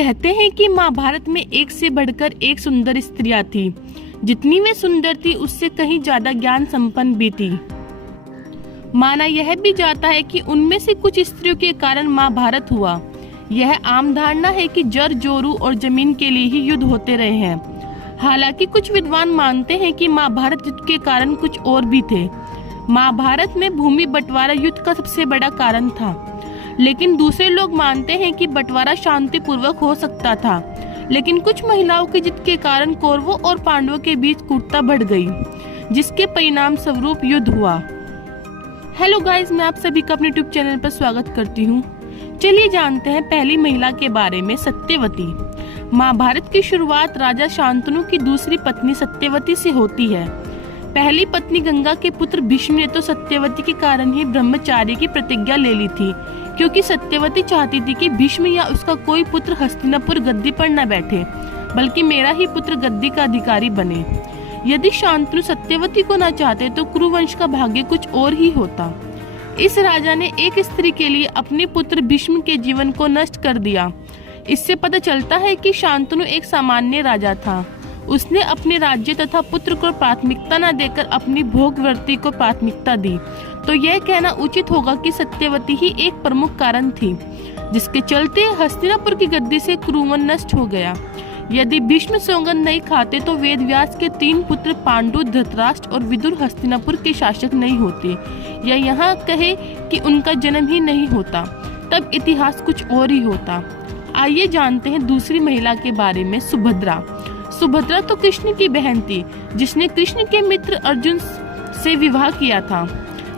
कहते हैं कि महाभारत में एक से बढ़कर एक सुंदर स्त्रियां थी। जितनी वे सुंदर थी उससे कहीं ज्यादा ज्ञान संपन्न भी थी। माना यह भी जाता है कि उनमें से कुछ स्त्रियों के कारण महाभारत हुआ। यह आम धारणा है कि जर जोरू और जमीन के लिए ही युद्ध होते रहे हैं। हालांकि कुछ विद्वान मानते हैं कि महाभारत युद्ध के कारण कुछ और भी थे। महाभारत में भूमि बंटवारा युद्ध का सबसे बड़ा कारण था, लेकिन दूसरे लोग मानते हैं कि बंटवारा शांतिपूर्वक हो सकता था। लेकिन कुछ महिलाओं की जिद के कारण कौरवों और पांडवों के बीच कूटता बढ़ गई, जिसके परिणाम स्वरूप युद्ध हुआ। हेलो गाइस, मैं आप सभी का अपने यूट्यूब चैनल पर स्वागत करती हूँ। चलिए जानते हैं पहली महिला के बारे में, सत्यवती। महाभारत की शुरुआत राजा शांतनु की दूसरी पत्नी सत्यवती से होती है। पहली पत्नी गंगा के पुत्र भीष्म ने तो सत्यवती के कारण ही ब्रह्मचार्य की प्रतिज्ञा ले ली थी, क्योंकि सत्यवती चाहती थी कि भीष्म या उसका कोई पुत्र हस्तिनापुर गद्दी पर न बैठे, बल्कि मेरा ही पुत्र गद्दी का अधिकारी बने। यदि शांतनु सत्यवती को न चाहते तो कुरुवंश का भाग्य कुछ और ही होता। इस राजा ने एक स्त्री के लिए अपने पुत्र भीष्म के जीवन को नष्ट कर दिया। इससे पता चलता है कि शांतनु एक सामान्य राजा था। उसने अपने राज्य तथा पुत्र को प्राथमिकता न देकर अपनी भोगवृत्ति को प्राथमिकता दी। तो यह कहना उचित होगा कि सत्यवती ही एक प्रमुख कारण थी, जिसके चलते हस्तिनापुर की गद्दी से कुरुवंश नष्ट हो गया। यदि भीष्म सौगंध नहीं खाते तो वेदव्यास के 3 पुत्र पांडु, धृतराष्ट्र और विदुर हस्तिनापुर के शासक नहीं होते, या यहाँ कहे कि उनका जन्म ही नहीं होता, तब इतिहास कुछ और ही होता। आइए जानते हैं दूसरी महिला के बारे में, सुभद्रा। सुभद्रा तो कृष्ण की बहन थी, जिसने कृष्ण के मित्र अर्जुन से विवाह किया था,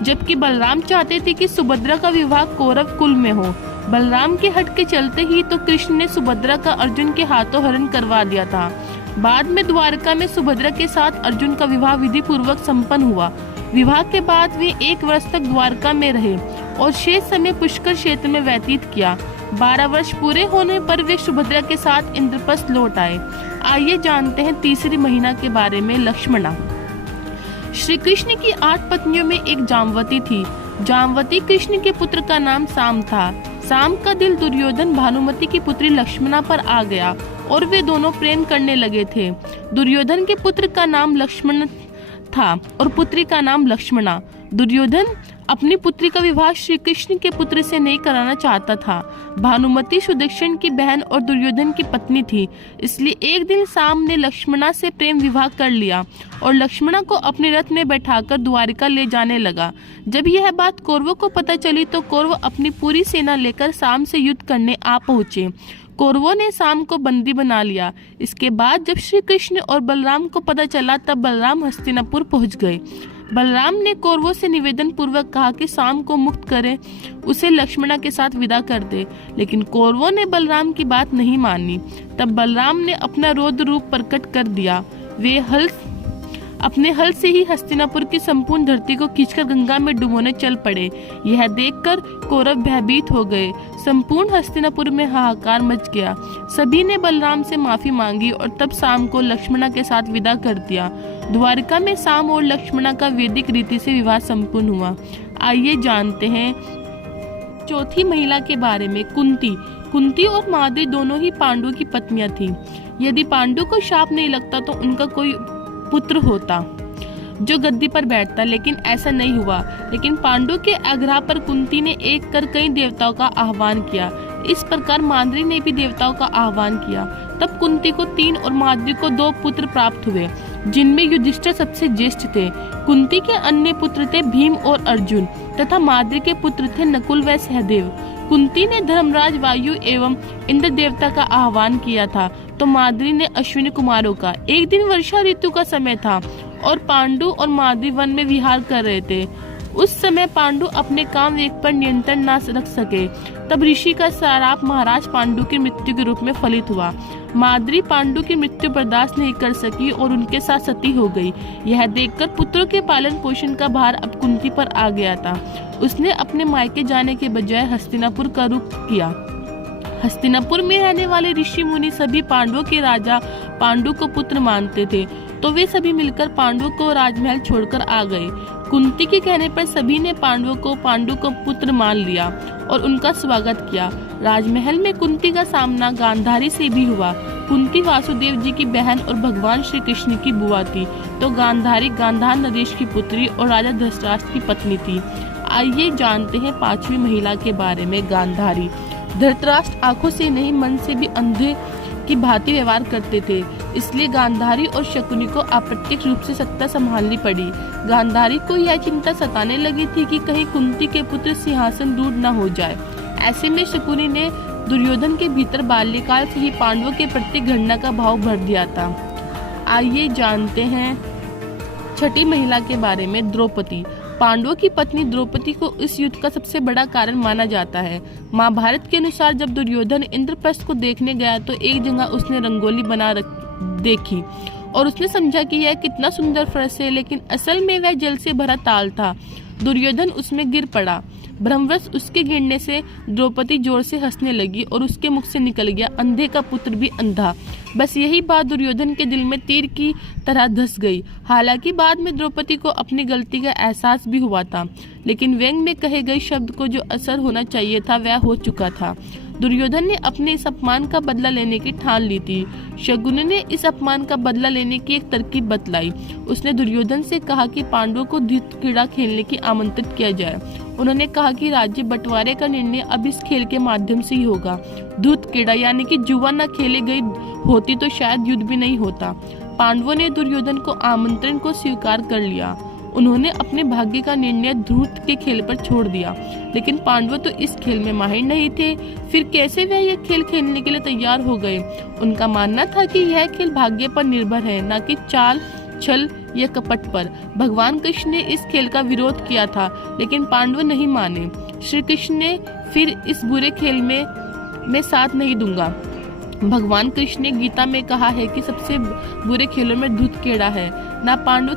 जबकि बलराम चाहते थे कि सुभद्रा का विवाह कौरव कुल में हो। बलराम के हट के चलते ही तो कृष्ण ने सुभद्रा का अर्जुन के हाथों हरण करवा दिया था। बाद में द्वारका में सुभद्रा के साथ अर्जुन का विवाह विधि पूर्वक संपन्न हुआ। विवाह के बाद वे 1 वर्ष तक द्वारका में रहे और शेष समय पुष्कर क्षेत्र में व्यतीत किया। 12 वर्ष पूरे होने पर वे सुभद्रा के साथ इंद्रप्रस्थ लौट आए। आइए जानते हैं तीसरी महिला के बारे में, लक्ष्मणा। श्री कृष्ण की 8 पत्नियों में एक जामवती थी। जामवती कृष्ण के पुत्र का नाम साम था। साम का दिल दुर्योधन भानुमति की पुत्री लक्ष्मणा पर आ गया और वे दोनों प्रेम करने लगे थे। दुर्योधन के पुत्र का नाम लक्ष्मण था और पुत्री का नाम लक्ष्मणा। दुर्योधन अपनी पुत्री का विवाह श्री कृष्ण के पुत्र से नहीं कराना चाहता था। भानुमति सुदर्शन की बहन और दुर्योधन की पत्नी थी, इसलिए एक दिन साम ने लक्ष्मणा से प्रेम विवाह कर लिया और लक्ष्मणा को अपने रथ में बैठाकर द्वारिका ले जाने लगा। जब यह बात कौरवों को पता चली तो कौरव अपनी पूरी सेना लेकर साम से युद्ध करने आ पहुंचे। कौरवों ने साम को बंदी बना लिया। इसके बाद जब श्री कृष्ण और बलराम को पता चला तब बलराम हस्तिनापुर पहुंच गए। बलराम ने कौरवों से निवेदन पूर्वक कहा कि साम को मुक्त करें, उसे लक्ष्मणा के साथ विदा कर दे, लेकिन कौरवों ने बलराम की बात नहीं मानी। तब बलराम ने अपना रौद्र रूप प्रकट कर दिया। वे अपने हल से ही हस्तिनापुर की संपूर्ण धरती को खींचकर गंगा में डुबोने चल पड़े। यह देखकर कौरव भयभीत हो गए। संपूर्ण हस्तिनापुर में हाहाकार मच गया। सभी ने बलराम से माफी मांगी और तब साम को लक्ष्मणा के साथ विदा कर दिया। द्वारिका में साम और लक्ष्मणा का वैदिक रीति से विवाह संपन्न हुआ। आइए जानते हैं चौथी महिला के बारे में, कुंती। कुंती और माद्री दोनों ही पांडु की पत्नियां थीं। यदि पांडु को शाप नहीं लगता तो उनका कोई पुत्र होता जो गद्दी पर बैठता, लेकिन ऐसा नहीं हुआ। लेकिन पांडु के आग्रह पर कुंती ने एक कर कई देवताओं का आह्वान किया। इस प्रकार माद्री ने भी देवताओं का आह्वान किया। तब कुंती को 3 और माद्री को 2 पुत्र प्राप्त हुए, जिनमें युधिष्ठिर सबसे ज्येष्ठ थे। कुंती के अन्य पुत्र थे भीम और अर्जुन तथा माद्री के पुत्र थे नकुल व सहदेव। कुंती ने धर्मराज वायु एवं इंद्र देवता का आह्वान किया था, तो माद्री ने अश्विनी कुमारों का। एक दिन वर्षा ऋतु का समय था और पांडु और माद्री वन में विहार कर रहे थे। उस समय पांडु अपने काम वेग पर नियंत्रण न रख सके। तब ऋषि का श्राप महाराज पांडु की मृत्यु के रूप में फलित हुआ। माद्री पांडु की मृत्यु बर्दाश्त नहीं कर सकी और उनके साथ सती हो गई। यह देखकर पुत्रों के पालन पोषण का भार अब कुंती पर आ गया था। उसने अपने मायके जाने के बजाय हस्तिनापुर का रुख किया। हस्तिनापुर में रहने वाले ऋषि मुनि सभी पांडवों के राजा पांडु को पुत्र मानते थे, तो वे सभी मिलकर पांडु को राजमहल छोड़कर आ गए। कुंती के कहने पर सभी ने पांडु को पुत्र मान लिया और उनका स्वागत किया। राजमहल में कुंती का सामना गांधारी से भी हुआ। कुंती वासुदेव जी की बहन और भगवान श्री कृष्ण की बुआ थी, तो गांधारी गांधार नरेश की पुत्री और राजा धृतराष्ट्र की पत्नी थी। आइए जानते हैं पांचवी महिला के बारे में, गांधारी। धृतराष्ट्र आंखों से नहीं मन से भी अंधे की भांति व्यवहार करते थे, इसलिए गांधारी और शकुनी को अप्रत्यक्ष रूप से सत्ता संभालनी पड़ी। गांधारी को यह चिंता सताने लगी थी कि कहीं कुंती के पुत्र सिंहासन दूर न हो जाए। ऐसे में शकुनी ने दुर्योधन के भीतर बाल्यकाल से ही पांडवों के प्रति घृणा का भाव भर दिया था। आइए जानते हैं छठी महिला के बारे में, द्रौपदी। पांडवों की पत्नी द्रौपदी को इस युद्ध का सबसे बड़ा कारण माना जाता है। महाभारत के अनुसार जब दुर्योधन इंद्रप्रस्थ को देखने गया तो एक जगह उसने रंगोली देखी और उसने समझा कि यह कितना सुंदर फर्श है, लेकिन असल में वह जल से भरा ताल था। दुर्योधन उसमें गिर पड़ा। भ्रमवश उसके गिरने से द्रौपदी जोर से हंसने लगी और उसके मुख से निकल गया, अंधे का पुत्र भी अंधा। बस यही बात दुर्योधन के दिल में तीर की तरह धस गई। हालांकि बाद में द्रौपदी को अपनी गलती का एहसास भी हुआ था, लेकिन व्यंग में कहे गए शब्द को जो असर होना चाहिए था वह हो चुका था। दुर्योधन ने अपने इस अपमान का बदला लेने की ठान ली थी। शकुनी ने इस अपमान का बदला लेने की एक तरकीब बतलाई। उसने दुर्योधन से कहा कि पांडवों को धूत क्रीड़ा खेलने की आमंत्रित किया जाए। उन्होंने कहा कि राज्य बंटवारे का निर्णय अब इस खेल के माध्यम से ही होगा। धूत क्रीड़ा यानी कि जुआ न खेले गई होती तो शायद युद्ध भी नहीं होता। पांडवों ने दुर्योधन को आमंत्रण को स्वीकार कर लिया। उन्होंने अपने भाग्य का निर्णय धूत के खेल पर छोड़ दिया, लेकिन पांडव तो इस खेल में माहिर नहीं थे। फिर कैसे वह यह खेल खेलने के लिए तैयार हो गए? उनका मानना था कि यह खेल भाग्य पर निर्भर है, न कि चाल, छल या कपट पर। भगवान कृष्ण ने इस खेल का विरोध किया था, लेकिन पांडव नहीं माने। श्री कृष्ण ने फिर इस बुरे खेल में साथ नहीं दूंगा। भगवान कृष्ण ने गीता में कहा है कि सबसे बुरे खेलों में धूत क्रीड़ा है। ना पांडव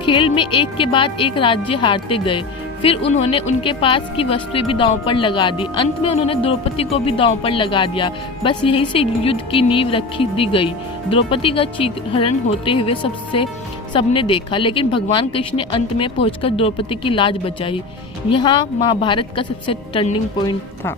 खेल में एक के बाद एक राज्य हारते गए। फिर उन्होंने उनके पास की वस्तुएं भी दांव पर लगा दी। अंत में उन्होंने द्रौपदी को भी दांव पर लगा दिया। बस यही से युद्ध की नींव रखी दी गई। द्रौपदी का चीरहरण होते हुए सबने देखा, लेकिन भगवान कृष्ण ने अंत में पहुंचकर द्रौपदी की लाज बचाई। यहाँ महाभारत का सबसे टर्निंग पॉइंट था।